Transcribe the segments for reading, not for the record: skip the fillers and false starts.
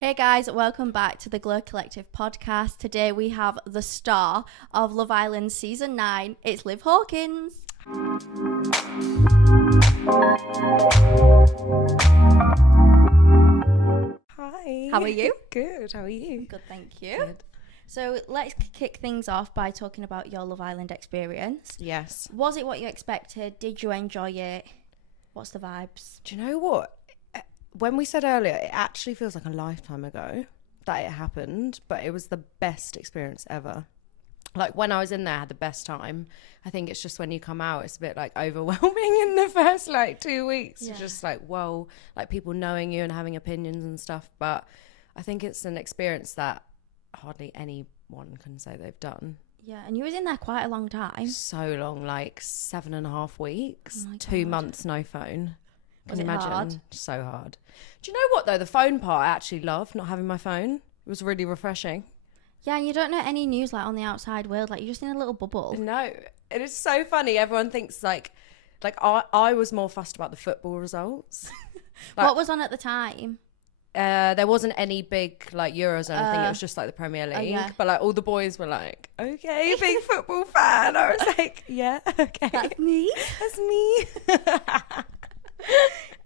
Hey guys, welcome back to the Glow Collective podcast. Today we have the star of Love Island season 9. It's Liv Hawkins. Hi. How are you? Good. How are you? Good, thank you. Good. So let's kick things off by talking about your Love Island experience. Yes. Was it what you expected? Did you enjoy it? What's the vibes? Do you know what? When we said earlier, it actually feels like a lifetime ago that it happened, but it was the best experience ever. Like when I was in there, I had the best time. I think it's just when you come out, it's a bit like overwhelming in the first like 2 weeks. Yeah. It's just like, whoa, like people knowing you and having opinions and stuff. But I think it's an experience that hardly anyone can say they've done. Yeah, and you was in there quite a long time. So long, like 7.5 weeks, Oh my 2 God. months, no phone. Was Can it you imagine? hard? So hard. Do you know what though? The phone part I actually love, not having my phone. It was really refreshing. Yeah, and you don't know any news like on the outside world. Like you're just in a little bubble. No, it is so funny. Everyone thinks like I was more fussed about the football results. Like, What was on at the time? there wasn't any big like Euros or anything. It was just like the Premier League. yeah. But like all the boys were like, okay, big football fan. I was like, yeah, okay. That's me. That's me.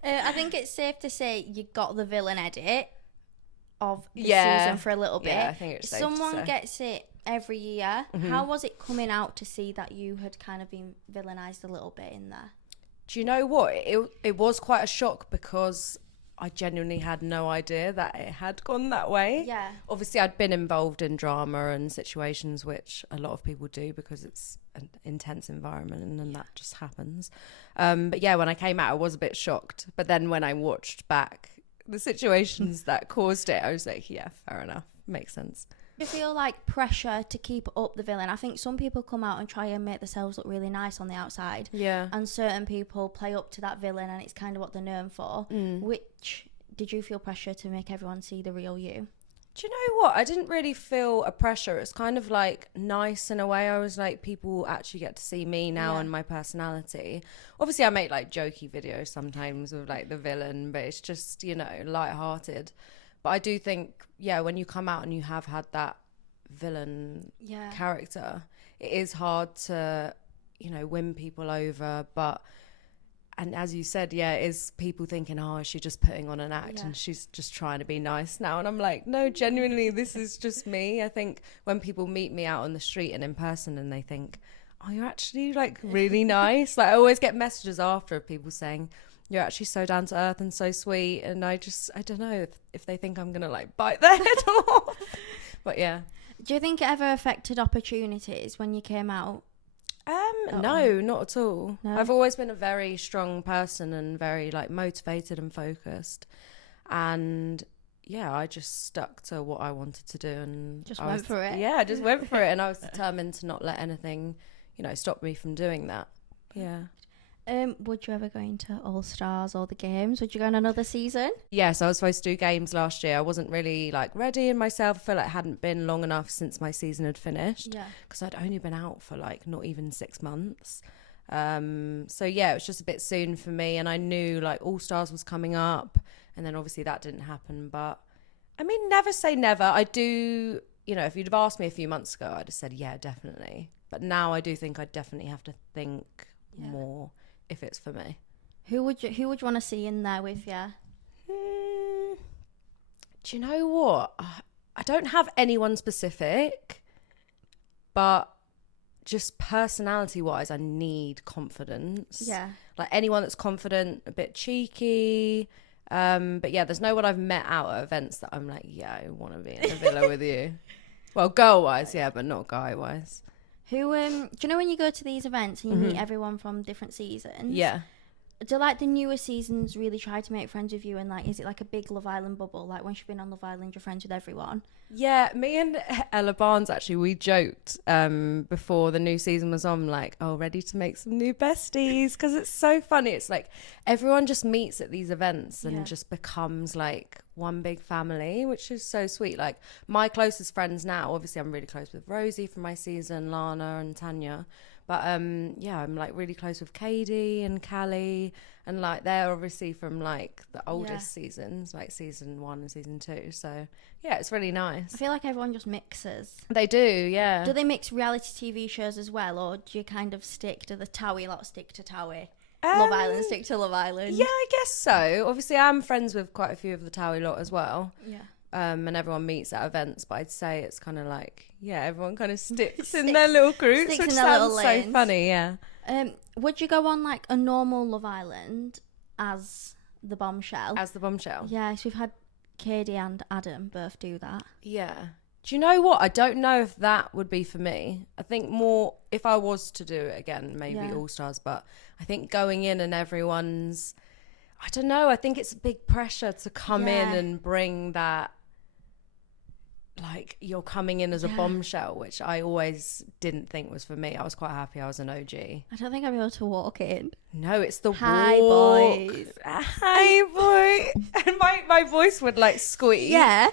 I think it's safe to say you got the villain edit of the Yeah. season for a little bit. Yeah, I think it's safe to Someone say. gets it every year. Mm-hmm. How was it coming out to see that you had kind of been villainized a little bit in there? Do you know what? It was quite a shock because I genuinely had no idea that it had gone that way. Yeah. Obviously, I'd been involved in drama and situations, which a lot of people do because it's an intense environment and then that just happens. But yeah, when I came out, I was a bit shocked. But then when I watched back the situations that caused it, I was like, yeah, fair enough. Makes sense. Do you feel like pressure to keep up the villain? I think some people come out and try and make themselves look really nice on the outside. Yeah. And certain people play up to that villain and it's kind of what they're known for. Which, did you feel pressure to make everyone see the real you? Do you know what? I didn't really feel a pressure. It's kind of like nice in a way. I was like, people actually get to see me now Yeah. and my personality. Obviously, I make like jokey videos sometimes with like the villain, but it's just, you know, lighthearted. But I do think, yeah, when you come out and you have had that villain Yeah. character, it is hard to, you know, win people over. But, and as you said, yeah, it is people thinking, oh, is she just putting on an act Yeah. and she's just trying to be nice now? And I'm like, no, genuinely, this is just me. I think when people meet me out on the street and in person and they think, oh, you're actually like really nice. Like I always get messages after of people saying, you're actually so down to earth and so sweet. And I don't know if they think I'm going to like bite their head off. But yeah. Do you think it ever affected opportunities when you came out? No, not at all. No? I've always been a very strong person and very like motivated and focused. And yeah, I just stuck to what I wanted to do and Just I went was- for it. Yeah, I just went for it and I was determined to not let anything, you know, stop me from doing that. Yeah. Would you ever go into All Stars or the games? Would you go on another season? Yes, I was supposed to do games last year. I wasn't really like ready in myself. I feel like it hadn't been long enough since my season had finished. Yeah. Because I'd only been out for like not even 6 months. So yeah, it was just a bit soon for me, and I knew like All Stars was coming up, and then obviously that didn't happen. But I mean, never say never. I do, you know, if you'd have asked me a few months ago, I'd have said yeah, definitely. But now I do think I definitely have to think more if it's for me. Who would you want to see in there with you? Do you know what? I don't have anyone specific, but just personality wise, I need confidence. Yeah. Like anyone that's confident, a bit cheeky. But yeah, there's no one I've met out at events that I'm like, yeah, I want to be in the villa with you. Well, girl wise, yeah, but not guy wise. Who do you know when you go to these events and you meet everyone from different seasons? Yeah. Do like the newer seasons really try to make friends with you, and like is it like a big Love Island bubble? Like once you've been on Love Island, you're friends with everyone. Yeah, me and Ella Barnes actually, we joked before the new season was on, like, oh, ready to make some new besties, because it's so funny. It's like everyone just meets at these events and just becomes like one big family, which is so sweet. Like my closest friends now, obviously I'm really close with Rosie from my season, Lana and Tanya, But yeah, I'm like really close with Katie and Callie, and like they're obviously from like the oldest seasons, like season 1 and season 2. So yeah, it's really nice. I feel like everyone just mixes. They do, yeah. Do they mix reality TV shows as well, or do you kind of stick to the Towie lot, stick to Towie? Love Island, stick to Love Island. Yeah, I guess so. Obviously, I'm friends with quite a few of the Towie lot as well. Yeah. And everyone meets at events, but I'd say it's kind of like, yeah, everyone kind of sticks in their little groups, which sounds so funny, yeah. Would you go on like a normal Love Island as the bombshell? As the bombshell? Yeah, so we've had Katie and Adam both do that. Yeah. Do you know what? I don't know if that would be for me. I think more, if I was to do it again, maybe All Stars, but I think going in and everyone's, I don't know, I think it's a big pressure to come in and bring that, like you're coming in as a bombshell, which I always didn't think was for me. I was quite happy I was an OG. I don't think I'd be able to walk in. No, it's the Hi, walk. boys. Hi, boy. And my voice would like squeak. Yeah.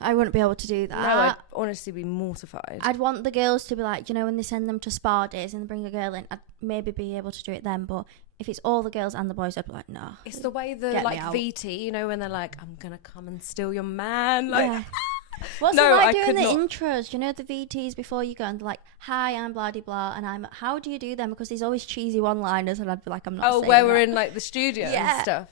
I wouldn't be able to do that. No, I'd honestly be mortified. I'd want the girls to be like, you know, when they send them to spa days and they bring a girl in, I'd maybe be able to do it then. But if it's all the girls and the boys, I'd be like, no. It's the way the like VT, you know, when they're like, I'm gonna come and steal your man. Like, what's it like doing the intros? You know, the VTs before you go and they're like, hi, I'm blah de blah, and I'm. How do you do them? Because there's always cheesy one-liners, and I'd be like, I'm not. Oh, where we're in like the studio and stuff.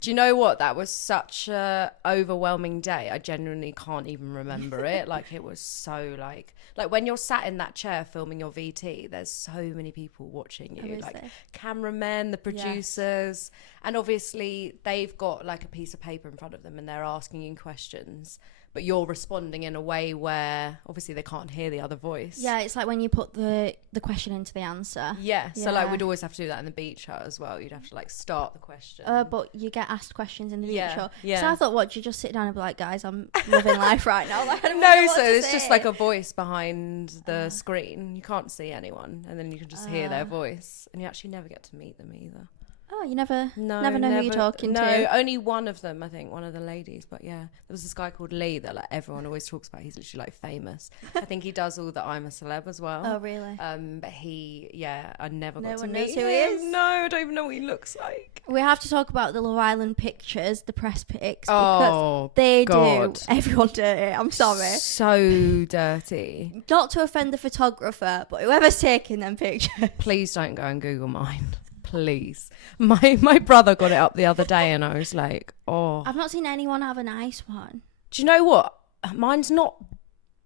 Do you know what? That was such a overwhelming day. I genuinely can't even remember it. Like it was so like when you're sat in that chair filming your VT, there's so many people watching you, like cameramen, the producers, and obviously they've got like a piece of paper in front of them and they're asking you questions. But you're responding in a way where obviously they can't hear the other voice. Yeah, it's like when you put the question into the answer. Yeah, so like we'd always have to do that in the beach hut as well. You'd have to like start the question. But you get asked questions in the beach hut. Yeah. So I thought, what, you just sit down and be like, guys, I'm living life right now. Like, no, so it's just like a voice behind the screen. You can't see anyone, and then you can just hear their voice, and you actually never get to meet them either. Oh, you never know who you're talking to? No, only one of them, I think, one of the ladies. But yeah, there was this guy called Lee that like everyone always talks about. He's literally like famous. I think he does all the I'm a Celeb as well. Oh, really? But I never got to one meet knows who him. he is? No, I don't even know what he looks like. We have to talk about the Love Island pictures, the press pics, because they do everyone dirty. I'm sorry. So dirty. Not to offend the photographer, but whoever's taking them pictures. Please don't go and Google mine. Please. My brother got it up the other day and I was like, oh. I've not seen anyone have a nice one. Do you know what? Mine's not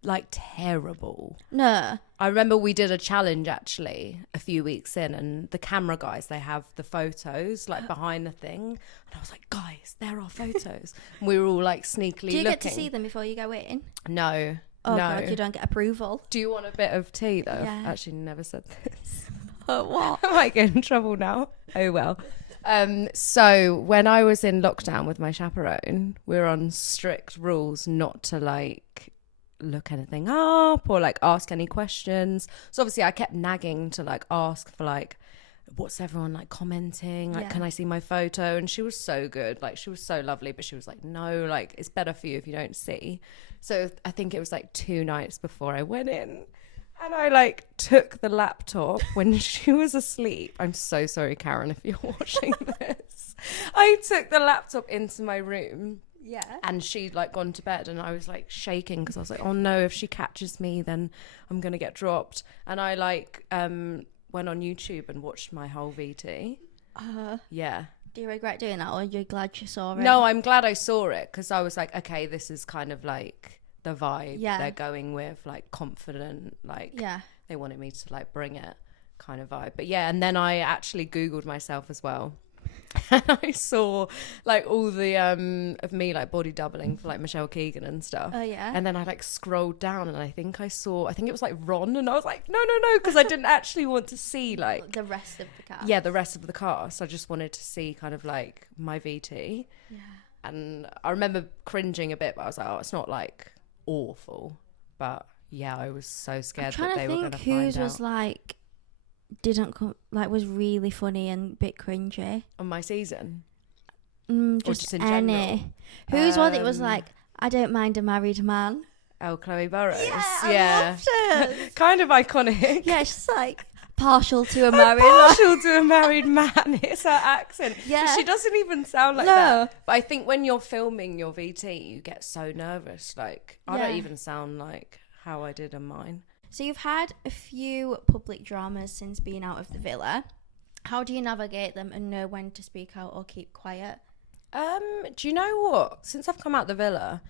like terrible. No. I remember we did a challenge actually a few weeks in, and the camera guys, they have the photos like behind the thing. And I was like, guys, there are photos. And we were all like sneakily looking. Do you get to see them before you go in? No. Oh, no. God, you don't get approval. Do you want a bit of tea though? Yeah. I've actually never said this. What? I might get in trouble now. Oh well. So when I was in lockdown with my chaperone, we were on strict rules not to like look anything up or like ask any questions. So obviously I kept nagging to like ask for like, what's everyone like commenting? Like, can I see my photo? And she was so good. Like, she was so lovely, but she was like, no, like it's better for you if you don't see. So I think it was like 2 nights before I went in. And I like took the laptop when she was asleep. I'm so sorry, Karen, if you're watching this. I took the laptop into my room. Yeah. And she'd like gone to bed and I was like shaking because I was like, oh no, if she catches me, then I'm going to get dropped. And I like went on YouTube and watched my whole VT. Yeah. Do you regret doing that or are you glad you saw it? No, I'm glad I saw it because I was like, okay, this is kind of like the vibe they're going with, like confident, like they wanted me to like bring it kind of vibe. But yeah, and then I actually Googled myself as well. And I saw like all the of me like body doubling for like Michelle Keegan and stuff. Oh yeah. And then I like scrolled down and I think it was like Ron, and I was like, no, because I didn't actually want to see like the rest of the cast. Yeah, the rest of the cast. I just wanted to see kind of like my VT. Yeah. And I remember cringing a bit, but I was like, oh, it's not like awful. But yeah, I was so scared that they were going to find out. Whose was like was really funny and a bit cringy on my season, just in general. Whose was it? Was like, I don't mind a married man. Oh, Chloe Burrows. Yeah, I loved her. Kind of iconic. Yeah, she's like, partial to a married partial to a married man. It's her accent. Yeah. She doesn't even sound like that. But I think when you're filming your VT, you get so nervous. Like, I don't even sound like how I did on mine. So you've had a few public dramas since being out of the villa. How do you navigate them and know when to speak out or keep quiet? Do you know what? Since I've come out the villa,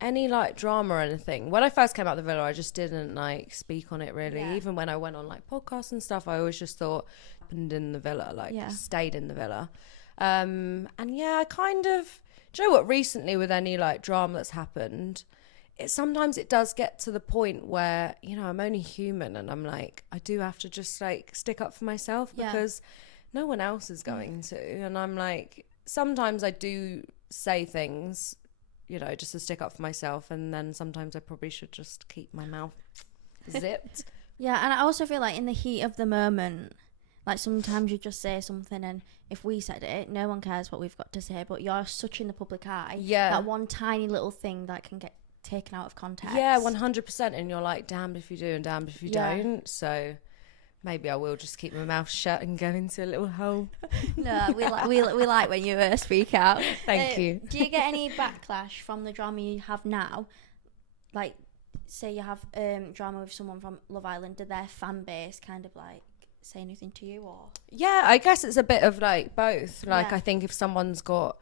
any like drama or anything, when I first came out the villa, I just didn't like speak on it really. Even when I went on like podcasts and stuff, I always just thought happened in the villa, like stayed in the villa. And I kind of, do you know what, recently with any like drama that's happened, sometimes it does get to the point where, you know, I'm only human and I'm like, I do have to just like stick up for myself because no one else is going to. And I'm like, sometimes I do say things, you know, just to stick up for myself, and then sometimes I probably should just keep my mouth zipped. Yeah, and I also feel like in the heat of the moment, like sometimes you just say something and if we said it, no one cares what we've got to say, but you're such in the public eye. That one tiny little thing that can get taken out of context. Yeah, 100%. And you're like, damned if you do and damned if you don't. So maybe I will just keep my mouth shut and go into a little hole. No, we like when you speak out. Thank you. Do you get any backlash from the drama you have now? Like, say you have drama with someone from Love Island, did their fan base kind of like say anything to you? Or yeah, I guess it's a bit of like both. Like, I think if someone's got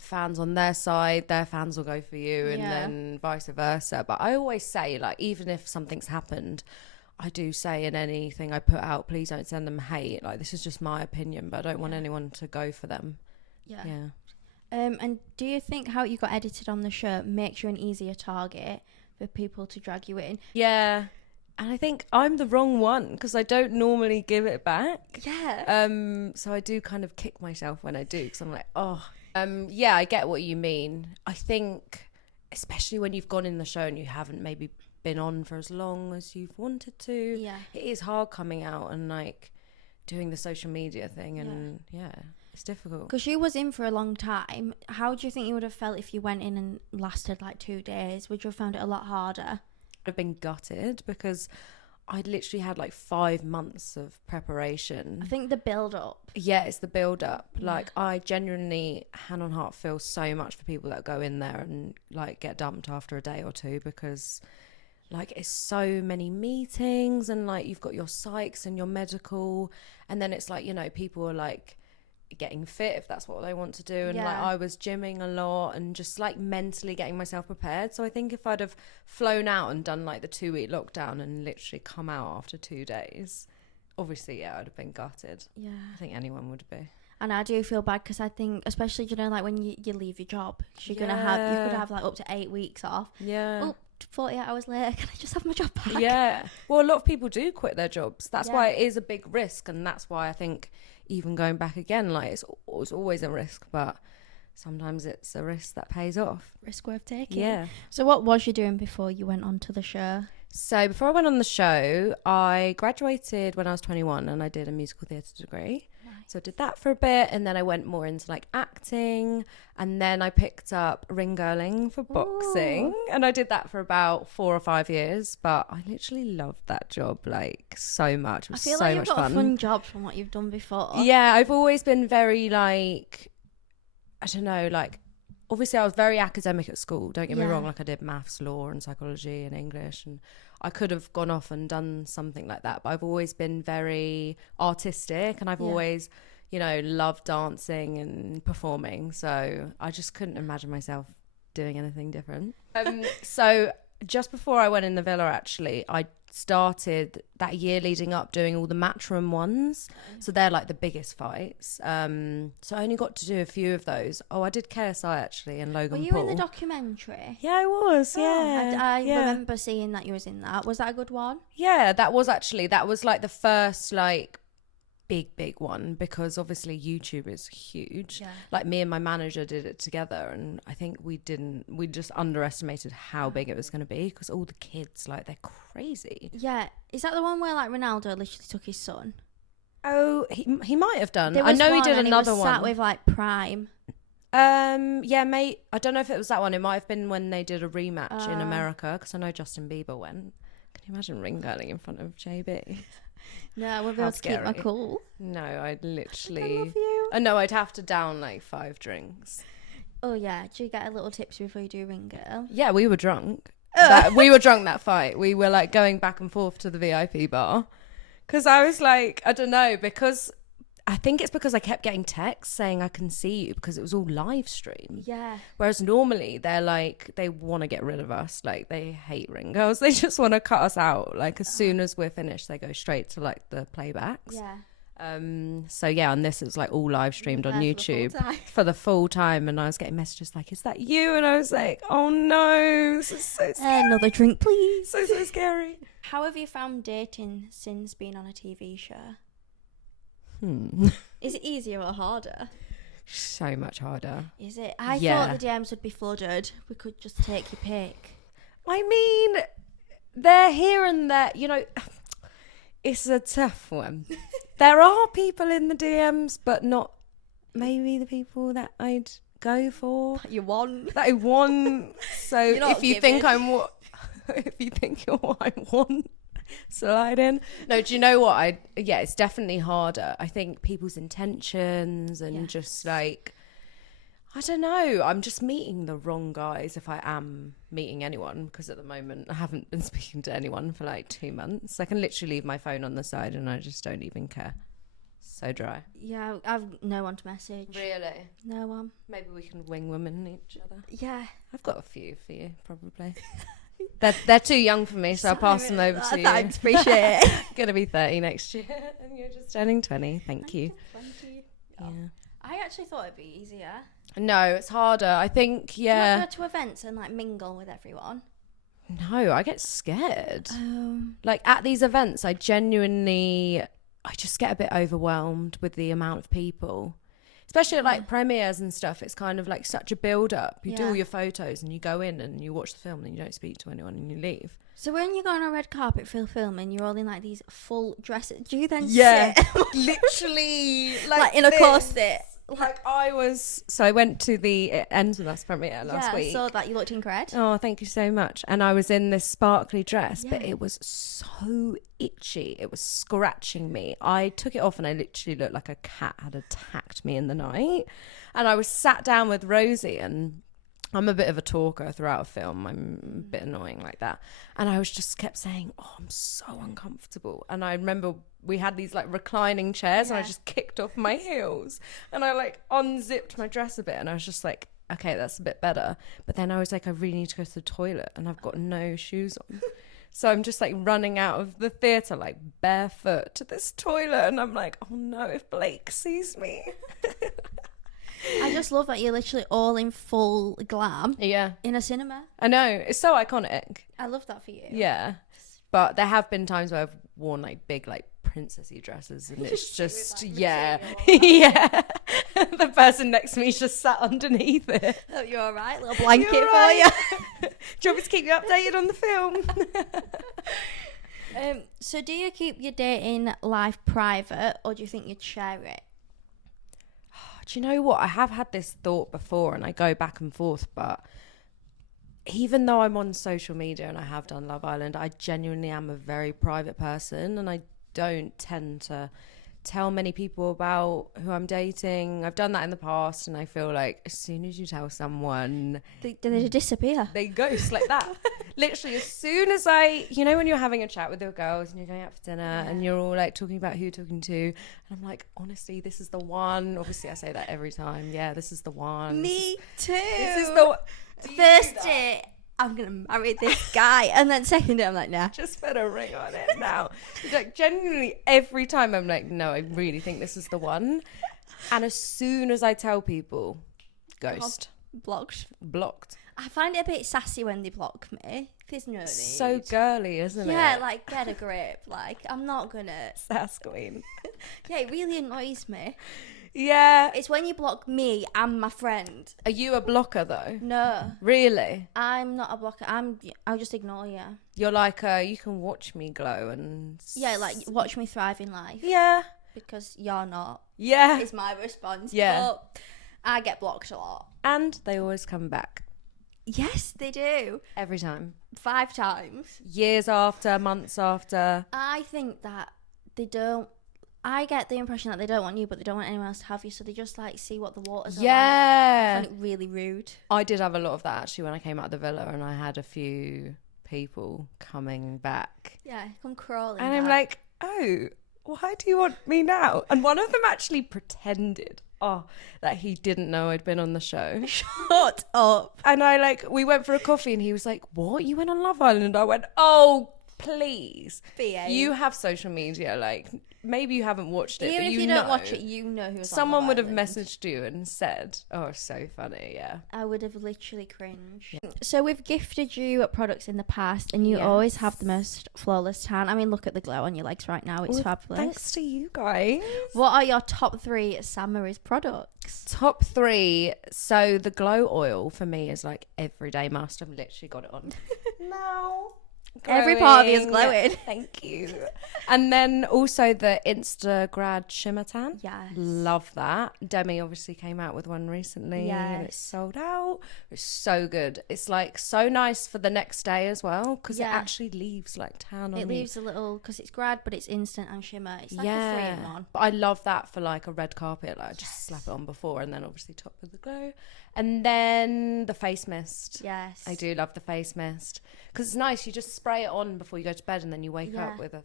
fans on their side, their fans will go for you, and then vice versa. But I always say, like, even if something's happened, I do say in anything I put out, please don't send them hate. Like, this is just my opinion, but I don't want anyone to go for them. Yeah. And do you think how you got edited on the show makes you an easier target for people to drag you in? Yeah. And I think I'm the wrong one because I don't normally give it back. Yeah. So I do kind of kick myself when I do because I'm like, oh. Yeah, I get what you mean. I think, especially when you've gone in the show and you haven't maybe been on for as long as you've wanted to, it is hard coming out and like doing the social media thing, and it's difficult. Because you was in for a long time. How do you think you would have felt if you went in and lasted like 2 days? Would you have found it a lot harder? I'd have been gutted because I'd literally had like 5 months of preparation. I think the build up. Yeah, it's the build up. Like, I genuinely, hand on heart, feel so much for people that go in there and like get dumped after a day or two, because like it's so many meetings and like you've got your psychs and your medical, and then it's like, you know, people are like getting fit if that's what they want to do, and like I was gymming a lot and just like mentally getting myself prepared. So I think if I'd have flown out and done like the 2-week lockdown and literally come out after 2 days, obviously I'd have been gutted. I think anyone would be. And I do feel bad because I think, especially, you know, like when you leave your job, you're gonna have, you could have like up to 8 weeks off. 48 hours later, can I just have my job back? Well, a lot of people do quit their jobs. That's why it is a big risk, and that's why I think even going back again, like it's always a risk, but sometimes it's a risk that pays off. Risk worth taking. So what was you doing before you went on to the show? So before I went on the show, I graduated when I was 21 and I did a musical theatre degree. So I did that for a bit, and then I went more into like acting, and then I picked up ring girling for boxing. And I did that for about 4 or 5 years, but I literally loved that job like so much. It was so much fun. I feel like you've got a fun job from what you've done before. Yeah, I've always been very like, I don't know, like obviously I was very academic at school, don't get me wrong, like I did maths, law and psychology and English, and I could have gone off and done something like that, but I've always been very artistic, and I've always, you know, loved dancing and performing, so I just couldn't imagine myself doing anything different. So just before I went in the villa, actually, I started that year leading up doing all the Matchroom ones, so they're like the biggest fights, so I only got to do a few of those. I did KSI actually and Logan Paul. Were you in the documentary? Yeah, I was. I remember seeing that you was in that. Was that a good one? Yeah, that was like the first like big one, because obviously YouTube is huge. Like me and my manager did it together, and I think we just underestimated how big it was going to be, because all the kids, like, they're crazy. Is that the one where like Ronaldo literally took his son? Oh, he might have done. I know he did another one. Sat with like Prime. Yeah, mate, I don't know if it was that one. It might have been when they did a rematch in America, because I know Justin Bieber went. Can you imagine ring girling in front of JB? No, I won't be able to keep my cool. No, I'd literally... I love you. No, I'd have to down like 5 drinks. Oh, yeah. Do you get a little tipsy before you do Ring Girl? Yeah, we were drunk. We were drunk that fight. We were like going back and forth to the VIP bar. Because I was like, I don't know, because... I think it's because I kept getting texts saying I can see you because it was all live stream. Yeah. Whereas normally they're like, they want to get rid of us. Like they hate Ring Girls. They just want to cut us out. Like as soon as we're finished, they go straight to like the playbacks. Yeah. So yeah, and this is like all live streamed on YouTube for the full time. And I was getting messages like, is that you? And I was like, oh no, this is so scary. Another drink, please. So scary. How have you found dating since being on a TV show? Is it easier or harder? So much harder. Is it? I thought the DMs would be flooded. We could just take your pick. I mean, they're here and there. You know, it's a tough one. There are people in the DMs, but not maybe the people that I'd go for. That you want. That I want. So if you think I'm what, if you think you're what I want, slide in. No, do you know what? It's definitely harder. I think people's intentions and just like, I don't know. I'm just meeting the wrong guys if I am meeting anyone, because at the moment I haven't been speaking to anyone for like 2 months. I can literally leave my phone on the side and I just don't even care. So dry. Yeah, I've no one to message. Really? No one. Maybe we can wing women each other. Yeah. I've got a few for you, probably. They're too young for me, so I'll pass them over to you. Thanks, appreciate it. Gonna be 30 next year, and you're just turning 20. Thank you. 20. Yeah. I actually thought it'd be easier. No, it's harder. I think, yeah. Do you go to events and like mingle with everyone? No, I get scared. Like at these events, I just get a bit overwhelmed with the amount of people. Especially at like premieres and stuff, it's kind of like such a build up. You do all your photos and you go in and you watch the film and you don't speak to anyone and you leave. So when you go on a red carpet for filming, you're all in like these full dresses. Do you then sit? Literally like in a corset? I went to the It Ends With Us premiere last week. I saw that. You looked incredible. Oh, thank you so much. And I was in this sparkly dress, but it was so itchy. It was scratching me. I took it off and I literally looked like a cat had attacked me in the night. And I was sat down with Rosie, and I'm a bit of a talker throughout a film. I'm a bit annoying like that. And I was just kept saying, oh, I'm so uncomfortable. And I remember we had these like reclining chairs and I just kicked off my heels and I like unzipped my dress a bit and I was just like, okay, that's a bit better. But then I was like, I really need to go to the toilet and I've got no shoes on. So I'm just like running out of the theatre like barefoot to this toilet and I'm like, oh no, if Blake sees me. I just love that you're literally all in full glam. Yeah. In a cinema. I know. It's so iconic. I love that for you. Yeah. But there have been times where I've worn like big like princessy dresses and it's just yeah. The person next to me just sat underneath it. Oh, you're all right. Little blanket for you. Do you want me to keep you updated on the film? So do you keep your dating life private or do you think you'd share it? Do you know what? I have had this thought before and I go back and forth, but even though I'm on social media and I have done Love Island, I genuinely am a very private person and I don't tend to tell many people about who I'm dating. I've done that in the past and I feel like as soon as you tell someone... They disappear. They ghost like that. Literally, as soon as you know when you're having a chat with your girls and you're going out for dinner and you're all like talking about who you're talking to and I'm like, honestly, this is the one. Obviously, I say that every time. Yeah, this is the one. Me too. This is the one. First day, I'm going to marry this guy. And then second day, I'm like, nah. Just put a ring on it now. Like, genuinely, every time I'm like, no, I really think this is the one. And as soon as I tell people, ghost. Blocked. I find it a bit sassy when they block me. There's no need. So girly, isn't it? Yeah, like, get a grip. Like, I'm not going to... Sass queen. Yeah, it really annoys me. Yeah. It's when you block me and my friend. Are you a blocker though? No. Really? I'm not a blocker. I'll just ignore you. You're like, you can watch me glow and... Yeah, like, watch me thrive in life. Yeah. Because you're not. Yeah. Is my response. Yeah. But I get blocked a lot. And they always come back. Yes, they do. Every time. 5 times. Years after, months after. I think that they don't. I get the impression that they don't want you, but they don't want anyone else to have you, so they just like see what the waters are like. I find it really rude. I did have a lot of that actually when I came out of the villa, and I had a few people coming back. Yeah, come crawling. And I'm like, oh, why do you want me now? And one of them actually pretended that he didn't know I'd been on the show. Shut up. And we went for a coffee, and he was like, what? You went on Love Island? And I went, oh, please. BA. You have social media, maybe you haven't watched it, even but if you don't watch it, you know who was someone on would Love have Island. messaged you and said, oh, so funny. Yeah, I would have literally cringed. Yeah. So we've gifted you products in the past, and you always have the most flawless tan. I mean, look at the glow on your legs right now. It's fabulous. Thanks to you guys. What are your top 3 Sam Marie's products? Top 3. So the glow oil for me is everyday must. I've literally got it on now. Every part of you is glowing. Thank you. And then also the Instagrad Shimmer Tan. Yes. Love that. Demi obviously came out with one recently and it's sold out. It's so good. It's so nice for the next day as well, because it actually leaves tan on you. It leaves a little, because it's grad, but it's instant and shimmer. It's like a 3-in-1. But I love that for a red carpet. Just slap it on before and then obviously top with the glow. And then the face mist. Yes. I do love the face mist. Because it's nice. You just spray it on before you go to bed and then you wake up with a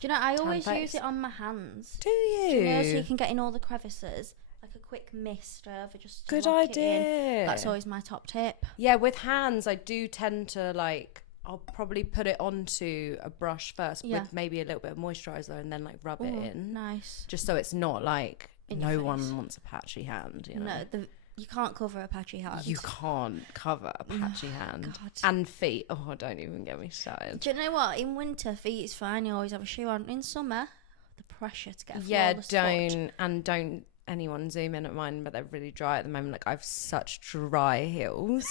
Do you know, I always face. use it on my hands. Do you? Do you know, so you can get in all the crevices. Like a quick mist over just to Good lock idea. It in. That's always my top tip. Yeah, with hands, I do tend to I'll probably put it onto a brush first with maybe a little bit of moisturiser and then rub it in. Nice. Just so it's not no one wants a patchy hand. You know? No, you can't cover a patchy hand. You can't cover a patchy hand. God. And feet. Oh, don't even get me started. Do you know what? In winter, feet is fine. You always have a shoe on. In summer, the pressure to get a flawless foot. Don't anyone zoom in at mine, but they're really dry at the moment. I have such dry heels.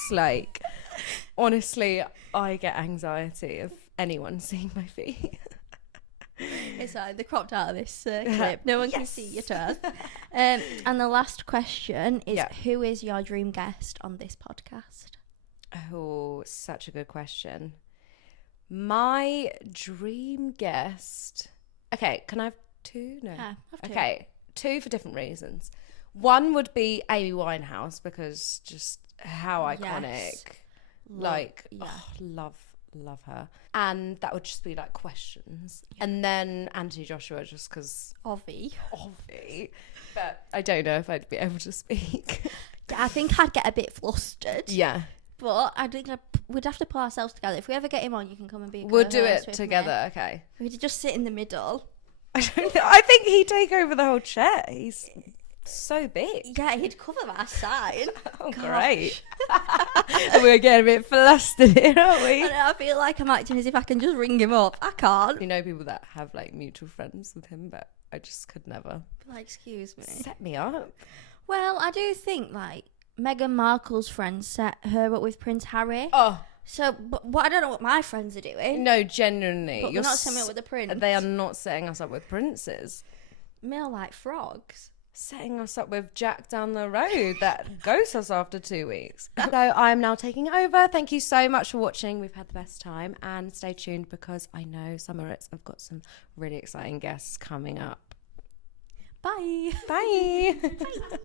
Honestly, I get anxiety of anyone seeing my feet. It's fine. They're cropped out of this clip. No one can see your toes. And the last question is, who is your dream guest on this podcast? Oh, such a good question. My dream guest... Okay, can I have 2? No. Yeah, have 2. Okay, 2 for different reasons. One would be Amy Winehouse, because just how iconic. Love her. And that would just be questions. And then Anthony Joshua, just because Ovie. But I don't know if I'd be able to speak. I think I'd get a bit flustered. Yeah. But I think we'd have to pull ourselves together. If we ever get him on, you can come and be a We'll do it with together, me. okay. We'd just sit in the middle. I think he'd take over the whole chair. He's so big. Yeah, he'd cover that side. Oh, great. We're getting a bit flustered here, aren't we? I feel like I'm acting as if I can just ring him up. I can't. You know people that have mutual friends with him, but I just could never. Excuse me. Set me up. Well, I do think Meghan Markle's friends set her up with Prince Harry. Oh. So, but I don't know what my friends are doing. No, genuinely. But you're not setting me up with the prince. They are not setting us up with princes. More like frogs. Setting us up with Jack down the road that ghosts us after 2 weeks. So I'm now taking over. Thank you so much for watching. We've had the best time, and stay tuned because I know I've got some really exciting guests coming up. Bye. Bye. Bye.